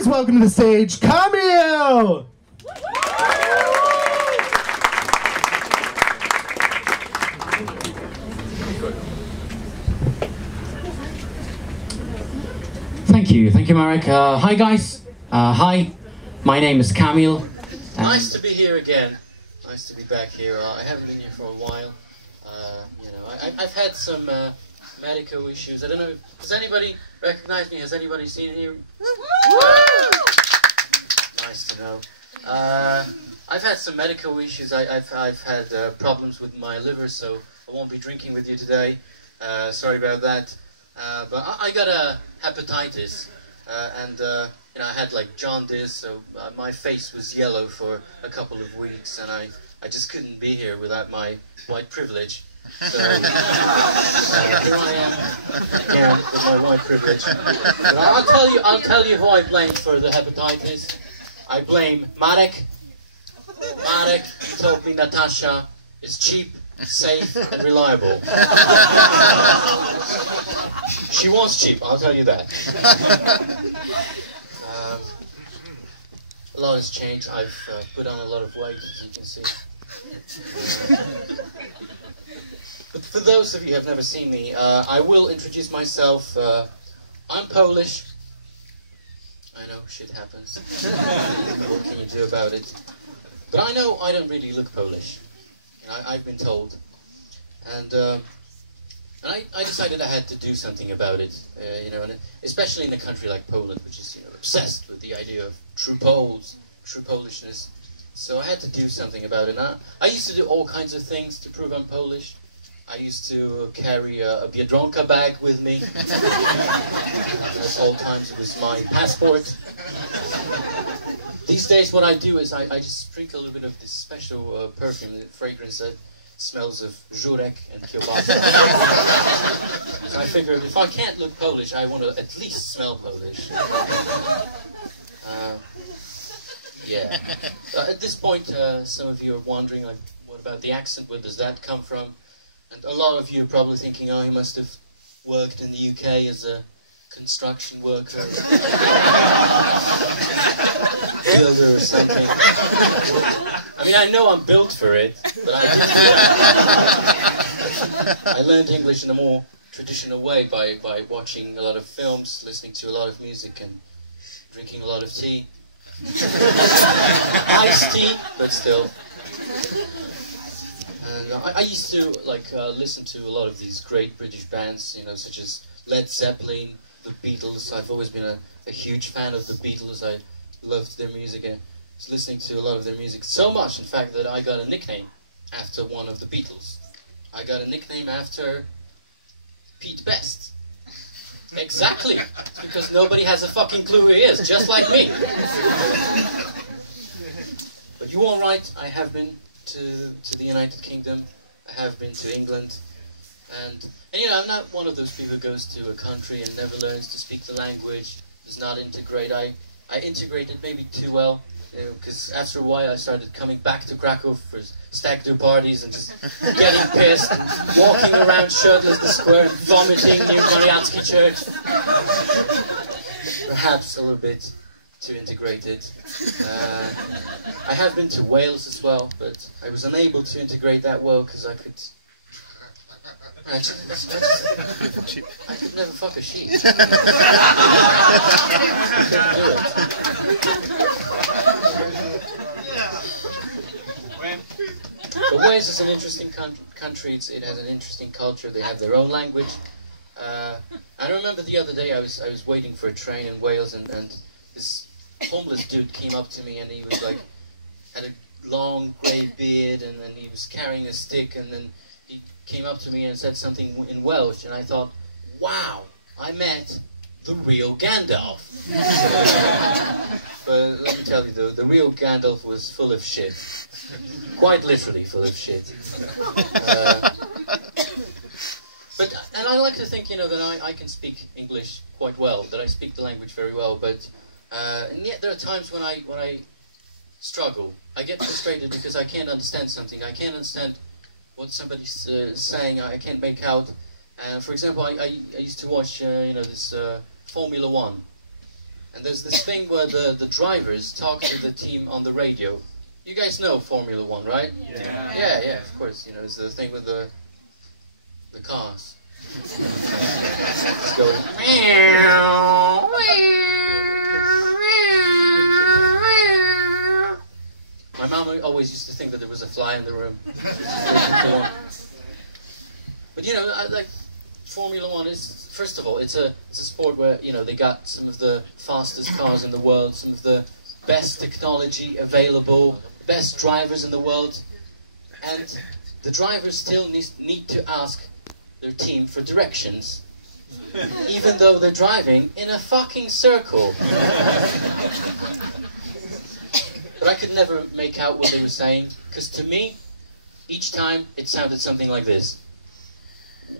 please welcome to the stage, Kamil! Thank you, Marek. Hi guys, hi, my name is Kamil. Nice to be here again. Nice to be back here. I haven't been here for a while. You know, I've had some medical issues. I don't know. Does anybody recognize me? Has anybody seen me? Nice to know. I've had some medical issues. I've had problems with my liver, so I won't be drinking with you today. Sorry about that. But I got a hepatitis, and you know, I had like jaundice, so my face was yellow for a couple of weeks, and I just couldn't be here without my white privilege. So here I am again with my white privilege. But I'll tell you who I blame for the hepatitis. I blame Marek. Marek told me Natasha is cheap, safe, reliable. She wants cheap, I'll tell you that. A lot has changed. I've put on a lot of weight, as you can see. But for those of you who have never seen me, I will introduce myself. I'm Polish. I know, shit happens. What can you do about it? But I know I don't really look Polish. I've been told. And I decided I had to do something about it, you know, and especially in a country like Poland, which is, you know, obsessed with the idea of true Poles, true Polishness. So I had to do something about it. And I used to do all kinds of things to prove I'm Polish. I used to carry a Biedronka bag with me. At all times it was my passport. These days what I do is I just sprinkle a little bit of this special perfume, fragrance that smells of żurek and kielbasa. So I figure if I can't look Polish, I want to at least smell Polish. Yeah. At this point, some of you are wondering, like, what about the accent? Where does that come from? And a lot of you are probably thinking, oh, he must have worked in the UK as a construction worker, builder or something. I mean, I know I'm built for it, but I learned English in a more traditional way by watching a lot of films, listening to a lot of music, and drinking a lot of tea. Iced tea, but still. And I used to listen to a lot of these great British bands, you know, such as Led Zeppelin, the Beatles. I've always been a huge fan of the Beatles. I loved their music and was listening to a lot of their music so much, in fact, that I got a nickname after one of the Beatles. I got a nickname after Pete Best. Exactly. It's because nobody has a fucking clue who he is, just like me. But you are right, I have been to the United Kingdom. I have been to England. And you know, I'm not one of those people who goes to a country and never learns to speak the language, does not integrate. I integrated maybe too well, because after a while I started coming back to Kraków for stag do parties and just getting pissed, and walking around shirtless the square and vomiting near Mariacki Church. Perhaps a little bit too integrated. I have been to Wales as well, but I was unable to integrate that well because I could never fuck a sheep. But Wales is an interesting country. It has an interesting culture. They have their own language. I remember the other day I was waiting for a train in Wales, and this homeless dude came up to me, and he was like, had a long grey beard, and then he was carrying a stick, and then he came up to me and said something in Welsh, and I thought, wow, I met the real Gandalf. But let me tell you, the real Gandalf was full of shit. Quite literally full of shit. And I like to think, you know, that I can speak English quite well, that I speak the language very well, but and yet there are times when I struggle. I get frustrated because I can't understand something. I can't understand what somebody's saying. I can't make out. For example, I used to watch, you know, this Formula 1. And there's this thing where the drivers talk to the team on the radio. You guys know Formula One, right? Yeah, of course. You know, it's the thing with the cars. It's going. My mom always used to think that there was a fly in the room. But you know, I like Formula One is, first of all, it's a sport where, you know, they got some of the fastest cars in the world, some of the best technology available, best drivers in the world, and the drivers still need to ask their team for directions, even though they're driving in a fucking circle. But I could never make out what they were saying, because to me, each time it sounded something like this.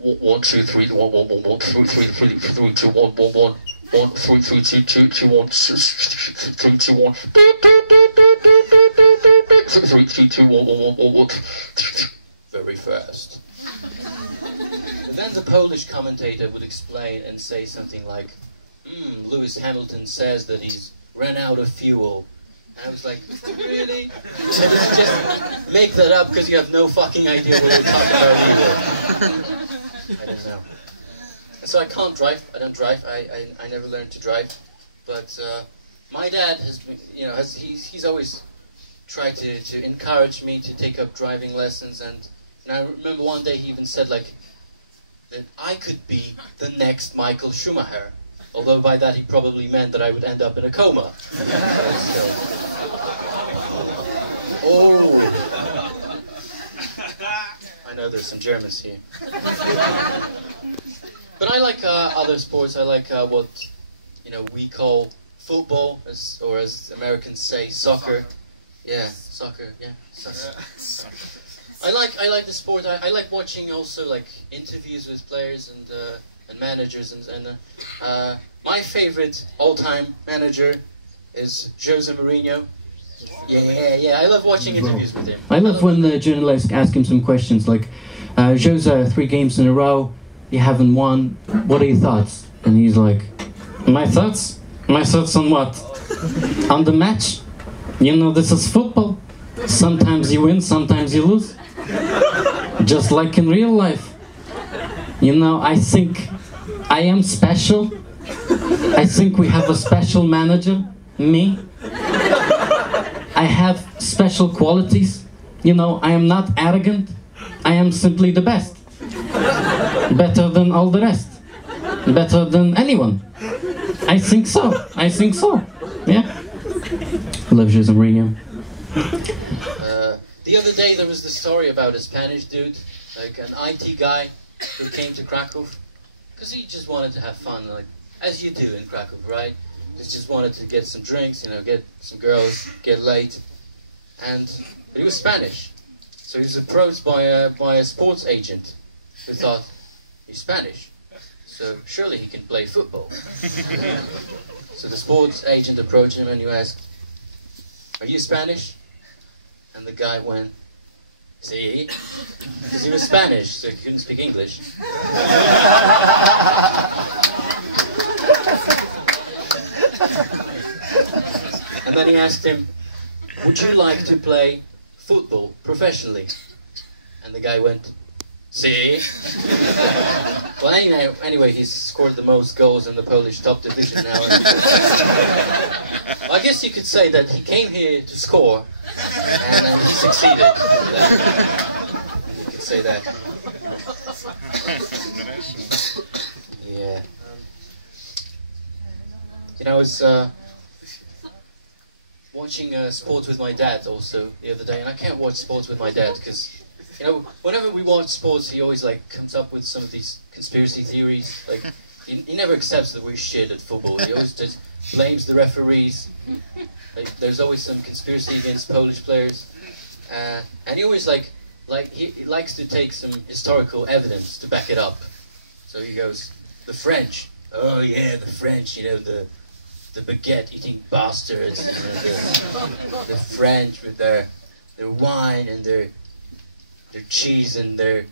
1, 2, 3, 1, 1, 1, 1, 3, 3, 3, 3, 2, 1, 1, 1, 1, 3, 3, 2, 2, 2, 1, 3, 2, 1, 3, 3, 2, 1, 1, 1, 1, very fast. And then the Polish commentator would explain and say something like, Lewis Hamilton says that he's ran out of fuel. And I was like, really? Just make that up because you have no fucking idea what we're talking about either. I don't know. So I can't drive. I don't drive. I never learned to drive. But my dad has been, you know, he's always tried to encourage me to take up driving lessons. And I remember one day he even said like that I could be the next Michael Schumacher. Although by that he probably meant that I would end up in a coma. Oh! I know there's some Germans here. But I like other sports. I like what, you know, we call football, or as Americans say, soccer. Yeah, soccer. Yeah, soccer. I like the sport. I like watching also like interviews with players and managers and my favorite all-time manager is Jose Mourinho. Yeah. I love watching interviews with him. I love when the journalists ask him some questions like, Jose, 3 games in a row, you haven't won. What are your thoughts? And he's like, my thoughts? My thoughts on what? On the match? You know, this is football. Sometimes you win, sometimes you lose. Just like in real life. You know, I think I am special. I think we have a special manager, me. I have special qualities. You know, I am not arrogant. I am simply the best. Better than all the rest. Better than anyone. I think so. I think so. Yeah. Love Jose Mourinho. The other day there was the story about a Spanish dude, like an IT guy who came to Kraków because he just wanted to have fun, like as you do in Kraków, right? He just wanted to get some drinks, you know, get some girls, get late, but he was Spanish, so he was approached by a sports agent who thought he's Spanish, so surely he can play football. So the sports agent approached him and you asked, "Are you Spanish?" And the guy went, "Sí," because he was Spanish, so he couldn't speak English. And then he asked him, "Would you like to play football professionally?" And the guy went, "Sí." Well, anyway, he's scored the most goals in the Polish top division now. I guess you could say that he came here to score, and he succeeded. You could say that. Yeah. You know, I was watching sports with my dad also the other day, and I can't watch sports with my dad because, you know, whenever we watch sports, he always like comes up with some of these conspiracy theories. Like, he never accepts that we're shit at football. He always just blames the referees. Like, there's always some conspiracy against Polish players, and he always he likes to take some historical evidence to back it up. So he goes, "The French, oh yeah, the French, you know, the baguette-eating bastards, you know, the French with their wine and their cheese and their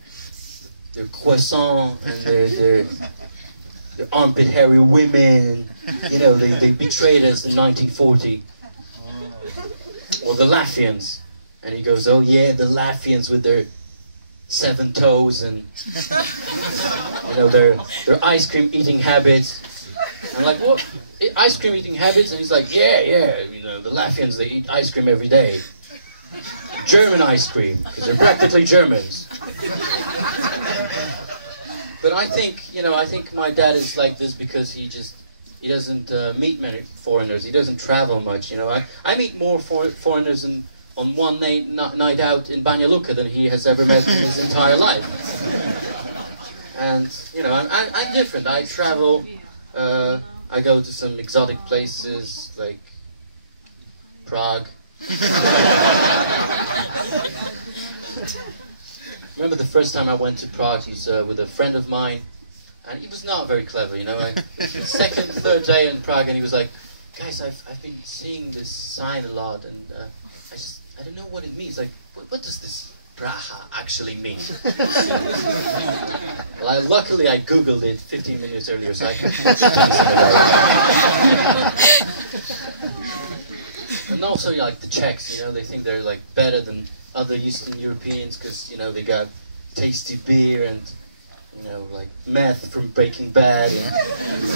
croissant and the armpit hairy women, you know, they betrayed us in 1940. Or the Latvians. And he goes, oh yeah, the Latvians with their 7 toes and, you know, their ice cream eating habits. I'm like, what? Ice cream eating habits? And he's like, yeah, you know, the Latvians, they eat ice cream every day. German ice cream, because they're practically Germans. But I think, you know, I think my dad is like this because he doesn't meet many foreigners. He doesn't travel much, you know. I meet more foreigners on one night out in Banja Luka than he has ever met in his entire life. And, you know, I'm different. I travel, I go to some exotic places like Prague. Remember the first time I went to Prague, he's with a friend of mine, and he was not very clever, you know. Second, third day in Prague, and he was like, guys, I've been seeing this sign a lot, and I don't know what it means. Like, what does this Praha actually mean? Well, luckily I googled it 15 minutes earlier, so I could And also, like, the Czechs, you know, they think they're, like, better than other Eastern Europeans because, you know, they got tasty beer and, you know, like, meth from Breaking Bad,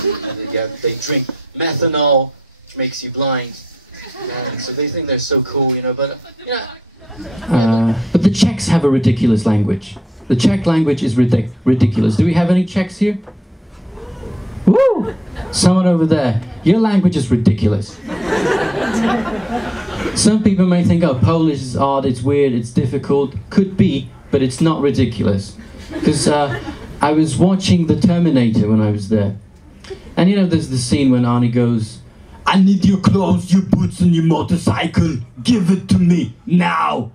and they drink methanol, which makes you blind, and so they think they're so cool, you know, but, you know... But the Czechs have a ridiculous language. The Czech language is ridiculous. Do we have any Czechs here? Woo! Someone over there. Your language is ridiculous. Some people may think, oh, Polish is odd, it's weird, it's difficult. Could be, but it's not ridiculous. Because I was watching The Terminator when I was there. And you know, there's the scene when Arnie goes, I need your clothes, your boots and your motorcycle. Give it to me, now!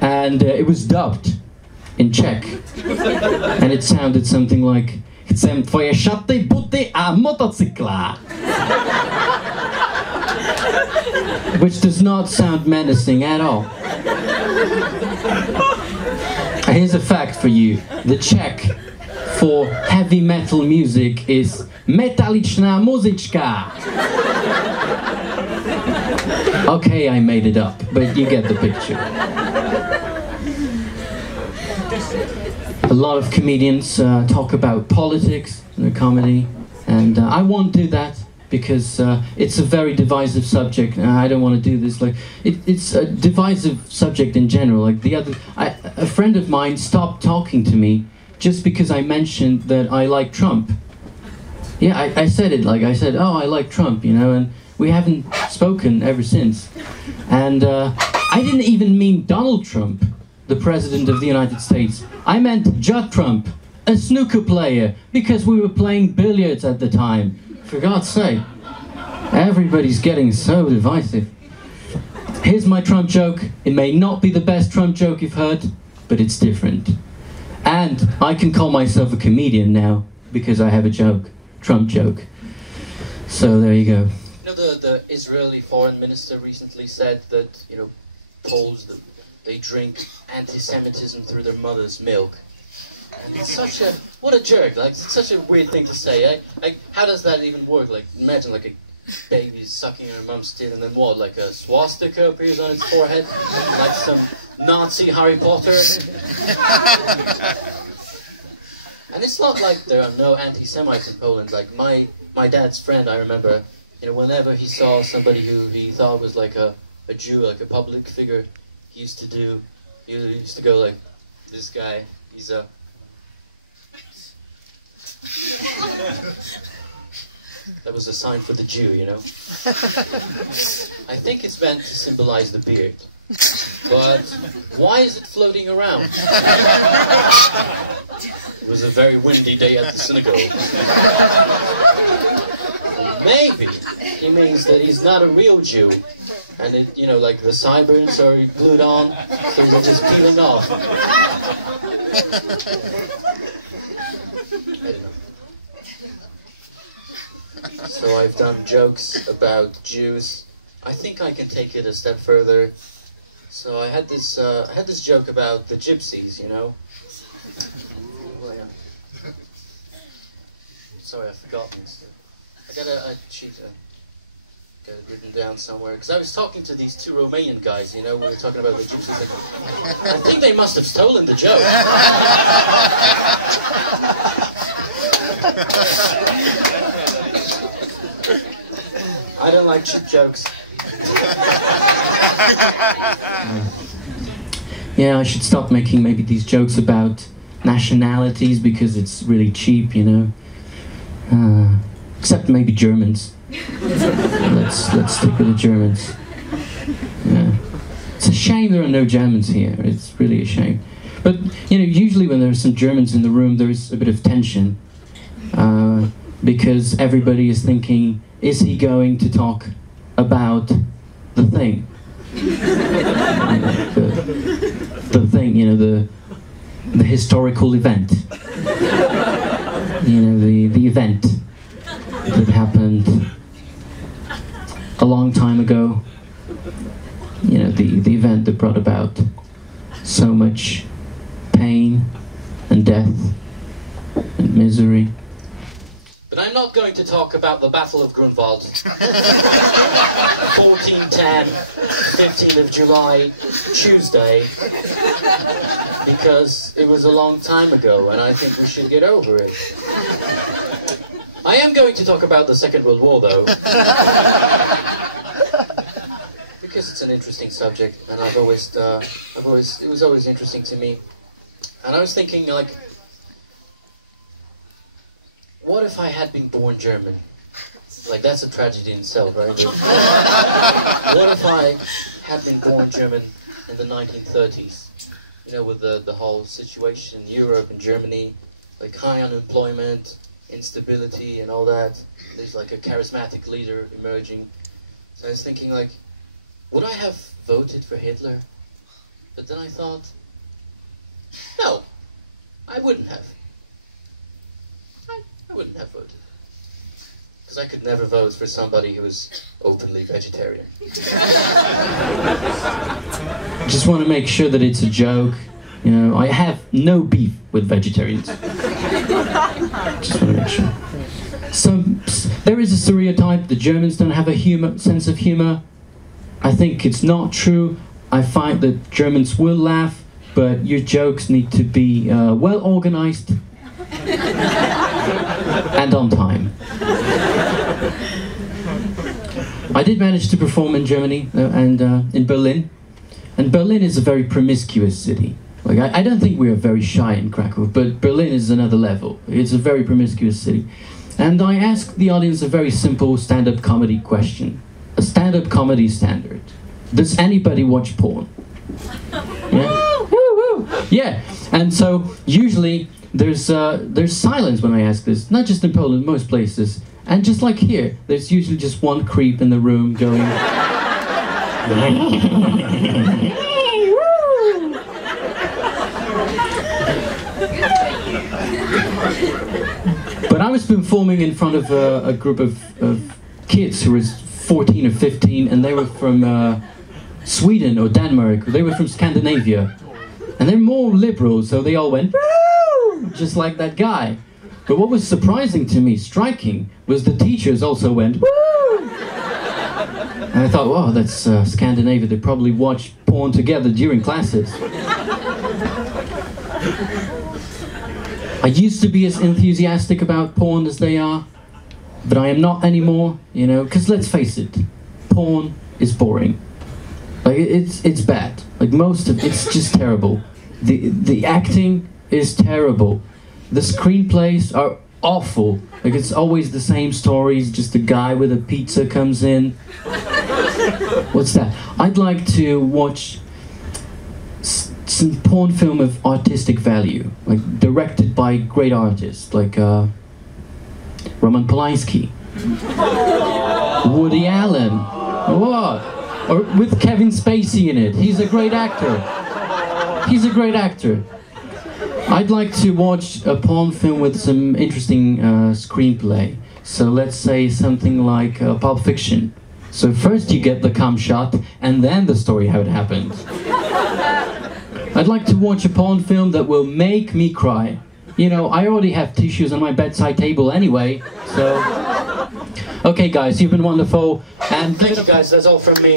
And it was dubbed in Czech. And it sounded something like, chcem twoje szaty, buty a motocykla. Which does not sound menacing at all. Here's a fact for you. The Czech for heavy metal music is metaliczna muzyczka. Okay, I made it up, but you get the picture. A lot of comedians talk about politics in their comedy, and I won't do that because it's a very divisive subject. I don't want to do this. Like it's a divisive subject in general. Like a friend of mine stopped talking to me just because I mentioned that I like Trump. Yeah, I said it. Like I said, oh, I like Trump, you know, and we haven't spoken ever since. And I didn't even mean Donald Trump, the President of the United States. I meant Judd Trump, a snooker player, because we were playing billiards at the time. For God's sake, everybody's getting so divisive. Here's my Trump joke. It may not be the best Trump joke you've heard, but it's different. And I can call myself a comedian now, because I have a joke, Trump joke. So there you go. You know, the Israeli foreign minister recently said that, you know, Poles, they drink anti-Semitism through their mother's milk. And it's such a, what a jerk, like, it's such a weird thing to say, eh? Like, how does that even work? Like, imagine, like, a baby sucking her mom's tit, and then what, like a swastika appears on its forehead? Like some Nazi Harry Potter? And it's not like there are no anti-Semites in Poland. Like, my dad's friend, I remember, you know, whenever he saw somebody who he thought was like a Jew, like a public figure, he used to go like, this guy, he's a... That was a sign for the Jew, you know. I think it's meant to symbolize the beard. But why is it floating around? It was a very windy day at the synagogue. Maybe he means that he's not a real Jew. And it, you know, like the sideburns are glued on, so they're just peeling off. I don't know. So I've done jokes about Jews. I think I can take it a step further. So I had this joke about the gypsies, you know. sorry, I've forgotten. I got a sheet. Got it written down somewhere. Because I was talking to these two Romanian guys, you know, we were talking about the gypsies. I think they must have stolen the joke. I don't like cheap jokes. Yeah, I should stop making maybe these jokes about nationalities because it's really cheap, you know. Except maybe Germans. Let's stick with the Germans. Yeah. It's a shame there are no Germans here. It's really a shame. But you know, usually when there are some Germans in the room, there's a bit of tension because everybody is thinking, is he going to talk about the thing? The thing, you know, the historical event. You know, the event that happened a long time ago. You know, the event that brought about so much pain and death and misery. But I'm not going to talk about the Battle of Grunwald. 1410, 15th of July, Tuesday, because it was a long time ago and I think we should get over it. I am going to talk about the Second World War though, because it's an interesting subject and it was always interesting to me. And I was thinking, like, what if I had been born German? Like, that's a tragedy in itself, right? What if I had been born German in the 1930s? You know, with the whole situation in Europe and Germany, like high unemployment, instability and all that. There's like a charismatic leader emerging. So I was thinking, like, would I have voted for Hitler? But then I thought, no, I wouldn't have. I wouldn't have voted. Because I could never vote for somebody who was openly vegetarian. Just want to make sure that it's a joke. You know, I have no beef with vegetarians. Just want to make sure. So, there is a stereotype that Germans don't have a sense of humor. I think it's not true. I find that Germans will laugh, but your jokes need to be well organized and on time. I did manage to perform in Germany and in Berlin. And Berlin is a very promiscuous city. Like, I don't think we are very shy in Kraków, but Berlin is another level. It's a very promiscuous city. And I asked the audience a very simple stand-up comedy question. A stand-up comedy standard. Does anybody watch porn? Yeah? Woo, woo. Yeah. And so usually there's silence when I ask this. Not just in Poland, most places. And just like here, there's usually just one creep in the room going... But I was performing in front of a group of kids who was 14 or 15, and they were from Sweden or Denmark. They were from Scandinavia. And they're more liberal, so they all went, woo! Just like that guy. But what was surprising to me, striking, was the teachers also went, woo! And I thought, wow, that's Scandinavia. They probably watch porn together during classes. I used to be as enthusiastic about porn as they are, but I am not anymore, you know, because let's face it, porn is boring. Like, it's bad. Like, most of it's just terrible. The acting is terrible. The screenplays are awful. Like, it's always the same stories, just a guy with a pizza comes in. What's that? I'd like to watch some porn film of artistic value, like directed by great artists, like Roman Polanski, Woody Allen, what? Or with Kevin Spacey in it. He's a great actor. He's a great actor. I'd like to watch a porn film with some interesting screenplay. So let's say something like Pulp Fiction. So first you get the cum shot, and then the story how it happened. I'd like to watch a porn film that will make me cry. you know, I already have tissues on my bedside table anyway, so... Okay guys, you've been wonderful, and... Thank you guys, that's all from me.